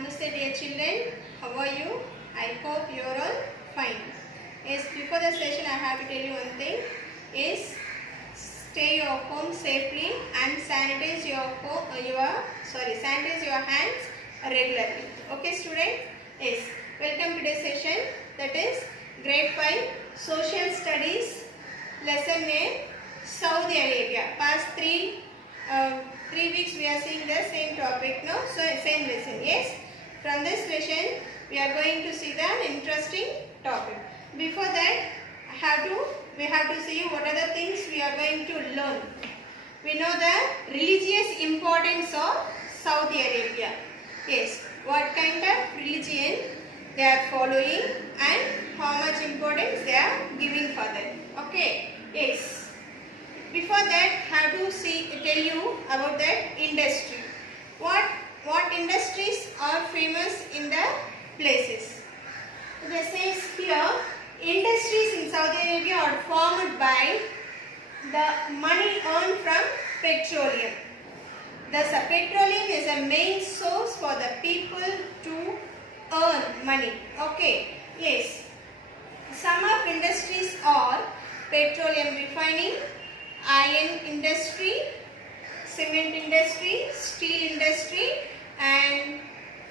Namaste dear children, how are you? I hope you are all fine. Yes, before the session I have to tell you one thing is stay your home safely and sanitize sanitize your hands regularly. Okay students? Yes, welcome to today's session, that is grade 5 social studies lesson name Saudi Arabia. Past 3 weeks we are seeing the same topic, no? So same lesson, yes. From this lesson we are going to see the interesting topic. Before that we have to see what are the things we are going to learn. We know the religious importance of Saudi Arabia. Yes, what kind of religion they are following and how much importance they are giving for that. Okay, yes. Before that, have to tell you about that industry. What industries are famous in the places? They says here, industries in Saudi Arabia are formed by the money earned from petroleum. Thus, petroleum is a main source for the people to earn money. Okay, yes. Some of industries are petroleum refining, iron industry, cement industry, steel industry and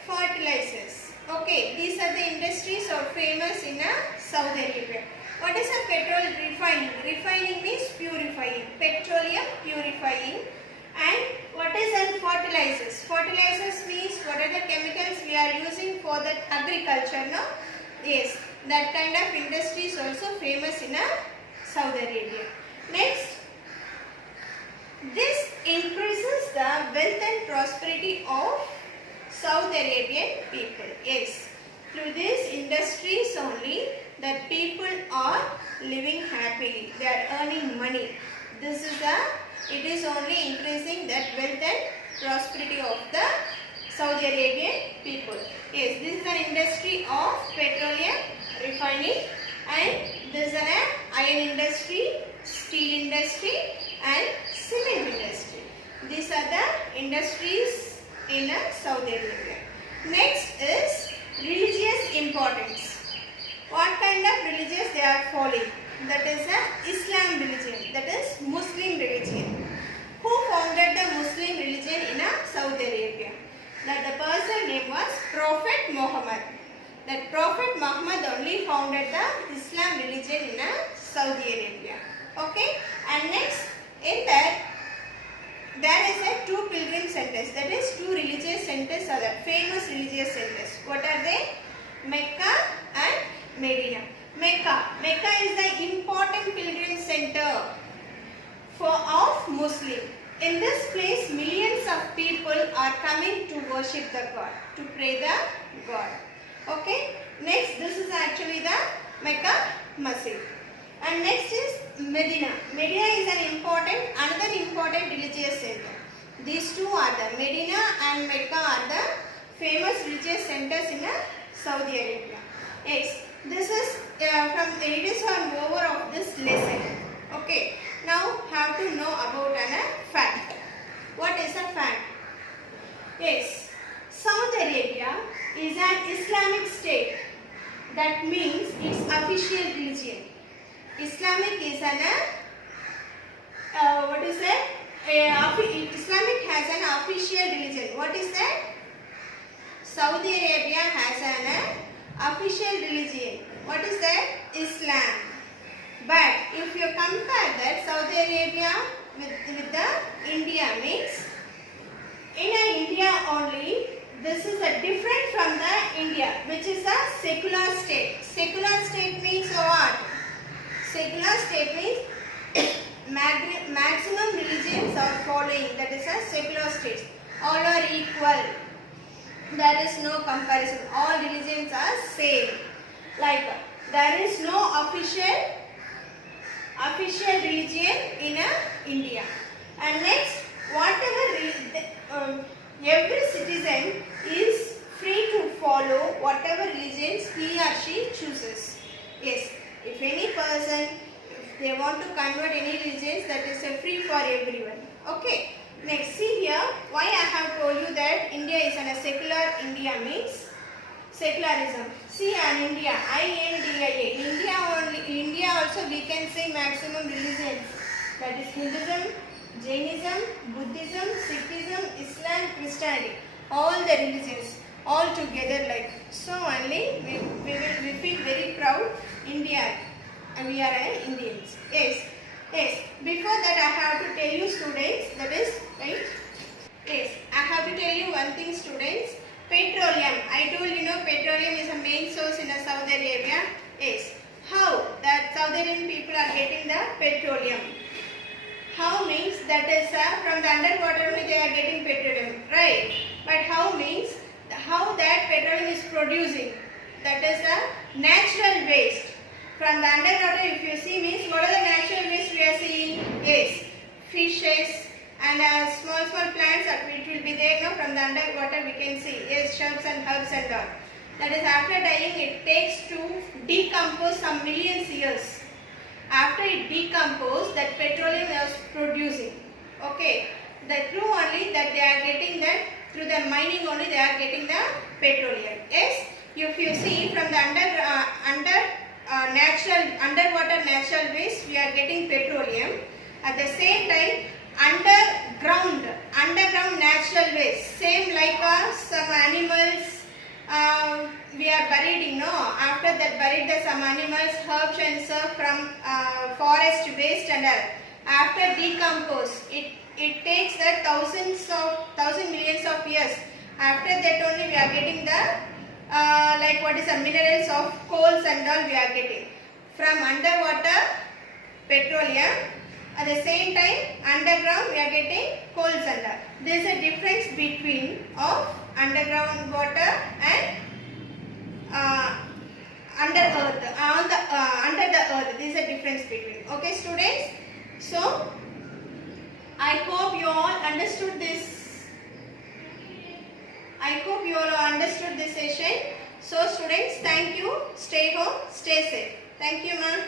fertilizers. Okay, these are the industries are famous in Saudi Arabia. What is a petrol refining? Refining means purifying. Petroleum purifying. And what is fertilizers? Fertilizers means what are the chemicals we are using for the agriculture, no? Yes, that kind of industry is also famous in Saudi Arabia. Next, this increases the wealth and prosperity of Saudi Arabian people. Yes, through these industries only that people are living happily. They are earning money. It is only increasing that wealth and prosperity of the Saudi Arabian people. Yes, this is an industry of petroleum refining and this is an iron industry, steel industry and cement industry. These are the industries in Saudi Arabia. Next is religious importance. What kind of religions they are following? That is Islam religion, that is Muslim religion. Who founded the Muslim religion in Saudi Arabia? That the person name was Prophet Muhammad. That Prophet Muhammad only founded the Islam religion in Saudi Arabia. Okay, and next in that there is two pilgrim centers, that is two religious centers are the famous religious centers. What are they? Mecca and Medina. Mecca is the important pilgrim center of Muslim. In this place millions of people are coming to worship the God, to pray the God. Okay, next this is actually the Mecca Masjid. And next is Medina. Medina is another important religious center. These two are the Medina and Mecca are the famous religious centers in Saudi Arabia. Yes, this is it is an over of this lesson. Okay, now have to know about a fact. What is a fact? Yes, Saudi Arabia is an Islamic state. That means its official religion. Islamic is an Islamic has an official religion. What is that? Saudi Arabia has an official religion. What is that? Islam. But if you compare that Saudi Arabia with the India means in India only, this is a different from the India, which is a secular state. Secular state means what? Secular state means maximum religions are following. That is a secular state. All are equal. There is no comparison. All religions are same. Like there is no official religion in India. And next, every citizen is free to follow whatever religions he or she chooses. Yes, if any person, if they want to convert any religions, that is free for everyone. Okay. Next, see here, why I have told you that India is a secular India means secularism. See, in India, INDIA. India also we can say maximum religions. That is Hinduism, Jainism, Buddhism, Sikhism, Islam, Christianity. All the religions, all together like. So only we feel very proud India. And we are Indians. Yes. Yes. Before that I have to tell you students, that is right. Yes. I have to tell you one thing students. Petroleum. I told you know petroleum is a main source in the Saudi Arabia. Yes. How that Saudi Arabian people are getting the petroleum? How means that is from the underwater only they are getting petroleum, right? But how means how that petroleum is producing? That is a natural waste. From the underwater, if you see means what are the natural waste we are seeing? Yes, fishes and small plants that it will be there. No, from the underwater we can see yes, shrubs and herbs and all. That is after dying, it takes to decompose some millions years. After it decomposes, that petroleum was producing. Okay, the true only that they are getting that through the mining only they are getting the petroleum. Yes, if you see from the underwater natural waste we are getting petroleum. At the same time underground natural waste, same like some animals we are buried, after that buried the some animals, herbs and stuff from forest waste and all. After decompose, it takes the thousand millions of years. After that only we are getting the like what is the minerals of coals and all we are getting. From underwater petroleum, at the same time underground we are getting coals and all. There is a difference between of underground water and under earth, under the earth. There is a difference between. Okay students, so I hope you all understood this. I hope you all understood this session. So students, thank you. Stay home, stay safe. Thank you ma'am.